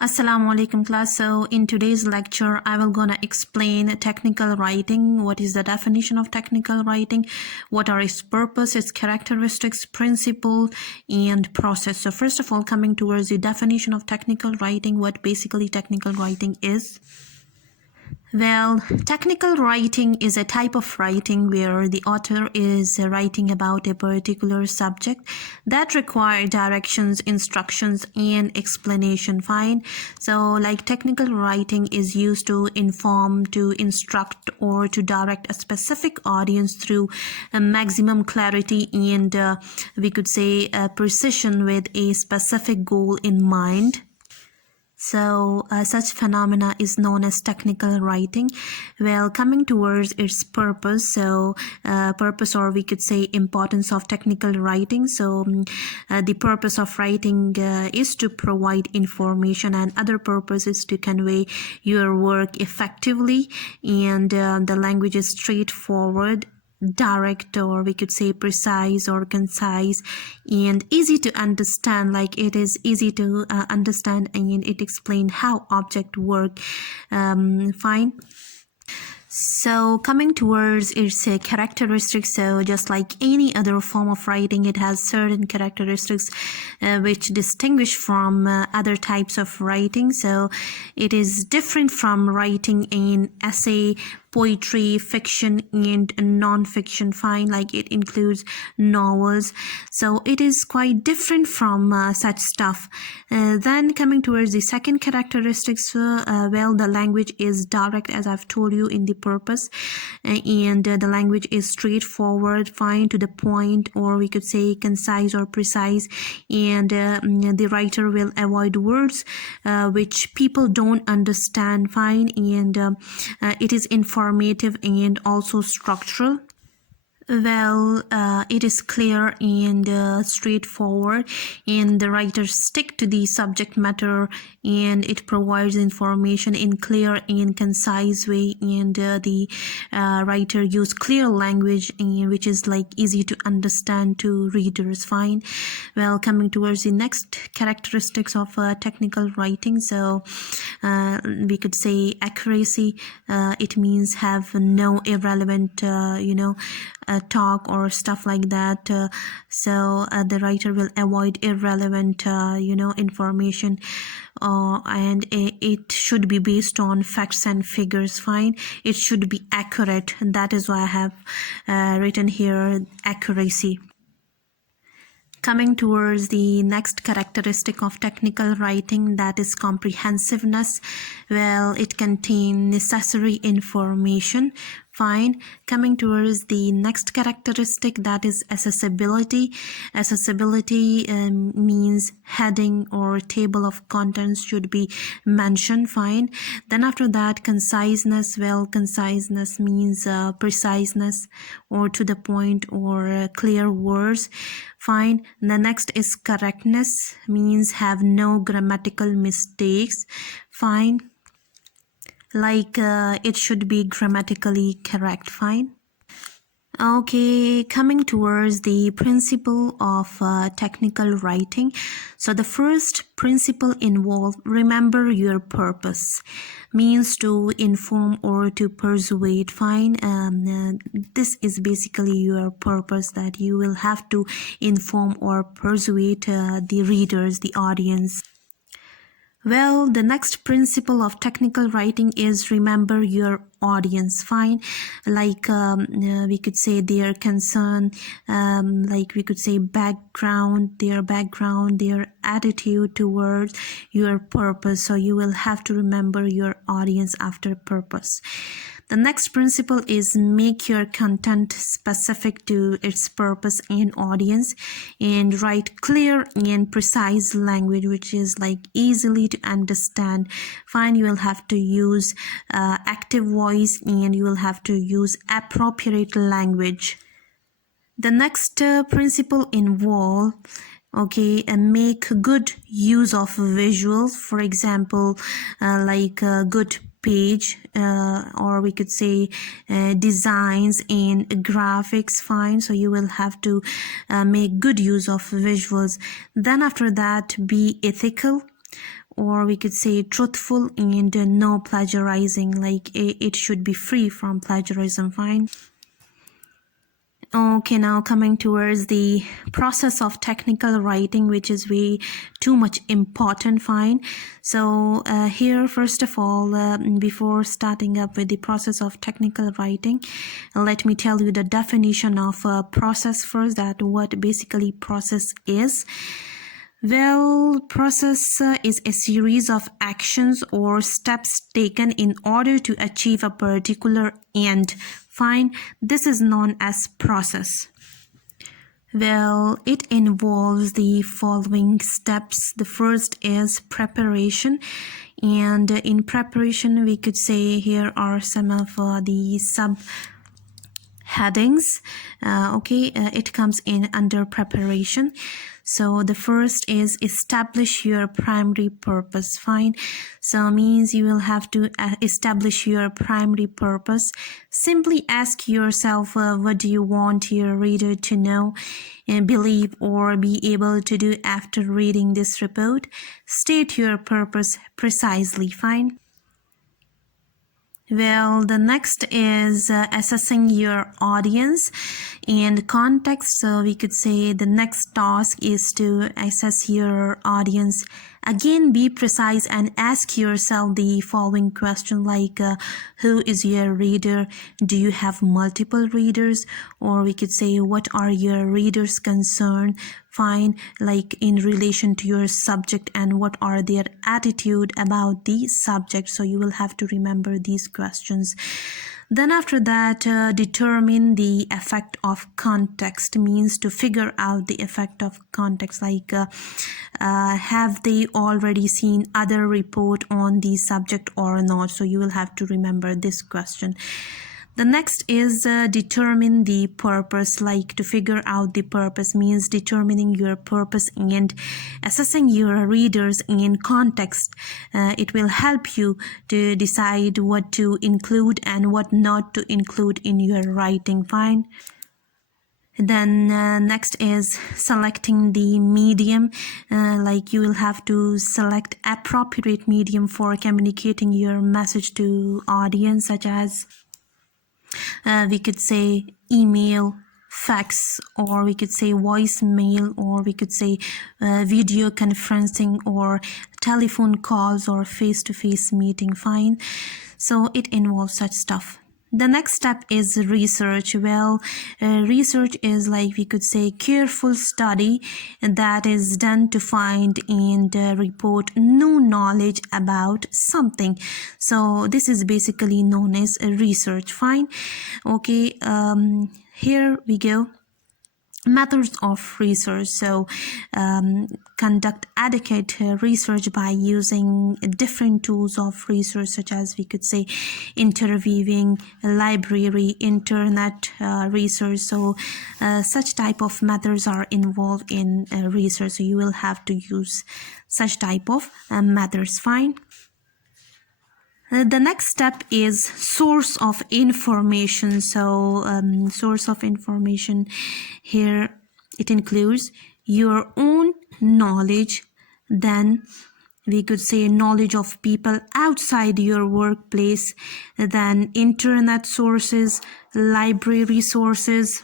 Assalamu alaikum class. So in today's lecture I will gonna explain technical writing. What is the definition of technical writing, what are its purpose, its characteristics, principle and process. So first of all, coming towards the definition of technical writing, what basically technical writing is. Well, technical writing is a type of writing where the author is writing about a particular subject that require directions, instructions, and explanation. Fine. So like technical writing is used to inform, to instruct, or to direct a specific audience through a maximum clarity and we could say precision with a specific goal in mind. So such phenomena is known as technical writing. Well, coming towards its purpose, so purpose, or we could say importance of technical writing. So the purpose of writing is to provide information, and other purpose is to convey your work effectively, and the language is straightforward, direct, or we could say precise or concise, and easy to understand. Like it is easy to understand, and it explains how object work. Fine. So coming towards its characteristics, so just like any other form of writing, it has certain characteristics which distinguish from other types of writing. So it is different from writing an essay, poetry, fiction, and non-fiction. Fine. Like it includes novels, so it is quite different from such stuff. Then coming towards the second characteristics, well, the language is direct, as I've told you in the purpose, and the language is straightforward, fine, to the point, or we could say concise or precise, and the writer will avoid words which people don't understand. Fine. And it is informative and also structural. Well, it is clear and straightforward, and the writers stick to the subject matter, and it provides information in clear and concise way, and the writer use clear language, which is like easy to understand to readers. Fine. Well, coming towards the next characteristics of technical writing, so we could say accuracy. It means have no irrelevant talk or stuff like that. So the writer will avoid irrelevant information, and it should be based on facts and figures. Fine. It should be accurate, and that is why I have written here accuracy. Coming towards the next characteristic of technical writing, that is comprehensiveness. Well, it contains necessary information. Fine. Coming towards the next characteristic, that is accessibility. Accessibility means heading or table of contents should be mentioned. Fine. Then after that, conciseness. Well, conciseness means preciseness or to the point or clear words. Fine. The next is correctness, means have no grammatical mistakes. Fine. Like it should be grammatically correct. Fine. Okay, coming towards the principle of technical writing. So the first principle involves remember your purpose, means to inform or to persuade. Fine. This is basically your purpose, that you will have to inform or persuade the readers, the audience. Well, the next principle of technical writing is remember your audience. Fine. Like we could say their concern, like we could say background, their attitude towards your purpose. So you will have to remember your audience after purpose. The next principle is make your content specific to its purpose and audience, and write clear and precise language which is like easily to understand. Fine. You will have to use active voice, and you will have to use appropriate language. The next principle involve make good use of visuals. For example, like good page, or we could say designs and graphics. Fine. So you will have to make good use of visuals. Then after that, be ethical. or we could say truthful and no plagiarizing, like it should be free from plagiarism. Fine. Okay, now coming towards the process of technical writing, which is way too much important. Fine. So here, first of all, before starting up with the process of technical writing, let me tell you the definition of process first, that what basically process is. Well, process is a series of actions or steps taken in order to achieve a particular end. Fine, this is known as process. Well, it involves the following steps. The first is preparation, and in preparation we could say here are some of the headings. It comes in under preparation. So the first is establish your primary purpose. Fine. So means you will have to establish your primary purpose. Simply ask yourself, what do you want your reader to know and believe or be able to do after reading this report? State your purpose precisely. Fine. Well, the next is assessing your audience and context. So we could say the next task is to assess your audience. Again, be precise and ask yourself the following question, like who is your reader? Do you have multiple readers? Or we could say, what are your readers' concern? Fine, like in relation to your subject, and what are their attitude about the subject. So you will have to remember these questions. Then after that, determine the effect of context, means to figure out the effect of context, like have they already seen other report on the subject or not? So you will have to remember this question. The next is determine the purpose, like to figure out the purpose, means determining your purpose and assessing your readers in context. It will help you to decide what to include and what not to include in your writing. Fine. Then next is selecting the medium, like you will have to select appropriate medium for communicating your message to audience, such as we could say email, fax, or we could say voicemail, or we could say video conferencing, or telephone calls, or face-to-face meeting. Fine. So it involves such stuff. The next step is research. Well, research is, like we could say, careful study that is done to find and report new knowledge about something. So this is basically known as research. Fine. Okay, here we go. Methods of research. So conduct adequate research by using different tools of research, such as we could say interviewing, library, internet research. So such type of methods are involved in research, so you will have to use such type of methods. Fine. The next step is source of information. So source of information here, it includes your own knowledge, then we could say knowledge of people outside your workplace, then internet sources, library resources,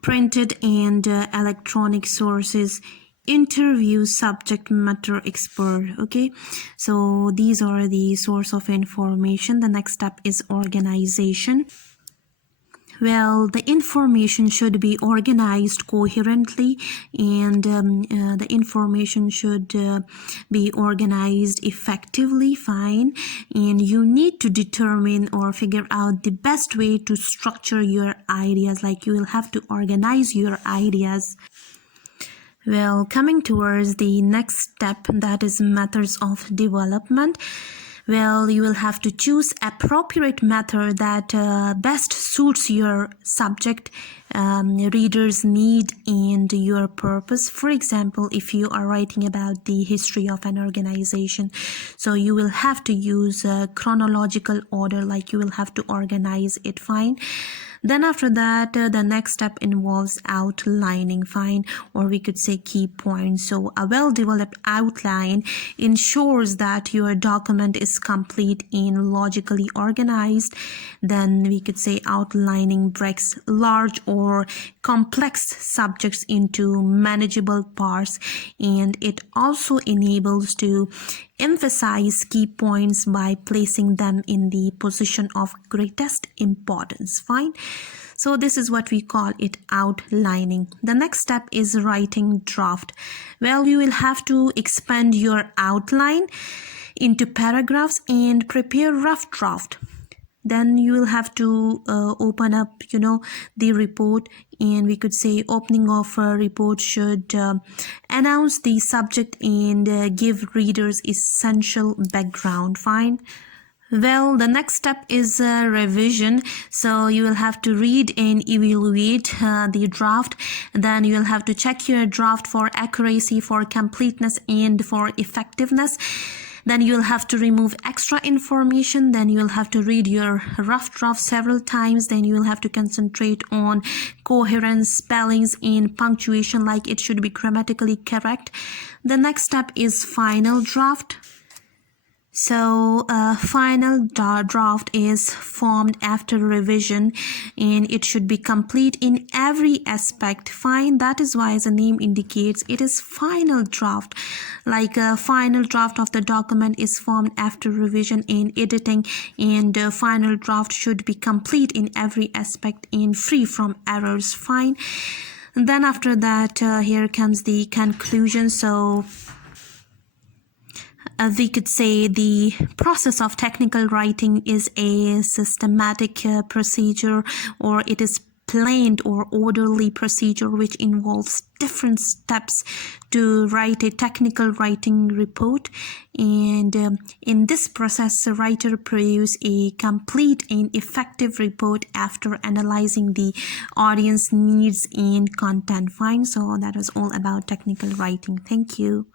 printed and electronic sources, interview subject matter expert. Okay, so these are the source of information. The next step is organization. Well, the information should be organized coherently, and the information should be organized effectively. Fine. And you need to determine or figure out the best way to structure your ideas, like you will have to organize your ideas. Well, coming towards the next step, that is methods of development. Well, you will have to choose appropriate method that best suits your subject, reader's need, and your purpose. For example, if you are writing about the history of an organization, so you will have to use a chronological order, like you will have to organize it. Fine. Then after that, the next step involves outlining, fine, or we could say key points. So a well-developed outline ensures that your document is complete and logically organized. Then we could say outlining breaks large or complex subjects into manageable parts, and it also enables to emphasize key points by placing them in the position of greatest importance. Fine. So this is what we call it outlining. The next step is writing draft. Well, you will have to expand your outline into paragraphs and prepare rough draft. Then you will have to open up the report, and we could say opening of a report should announce the subject and give readers essential background. Fine. Well, the next step is revision. So you will have to read and evaluate the draft. Then you will have to check your draft for accuracy, for completeness, and for effectiveness. Then you will have to remove extra information. Then you will have to read your rough draft several times. Then you will have to concentrate on coherence, spellings, and punctuation, like it should be grammatically correct. The next step is final draft. So final draft is formed after revision, and it should be complete in every aspect. Fine. That is why the name indicates it is final draft. Like a final draft of the document is formed after revision and editing, and final draft should be complete in every aspect and free from errors. Fine. And then after that, here comes the conclusion. So we could say the process of technical writing is a systematic procedure, or it is planned or orderly procedure which involves different steps to write a technical writing report. And in this process, the writer produces a complete and effective report after analyzing the audience needs and content. Fine. So that was all about technical writing. Thank you.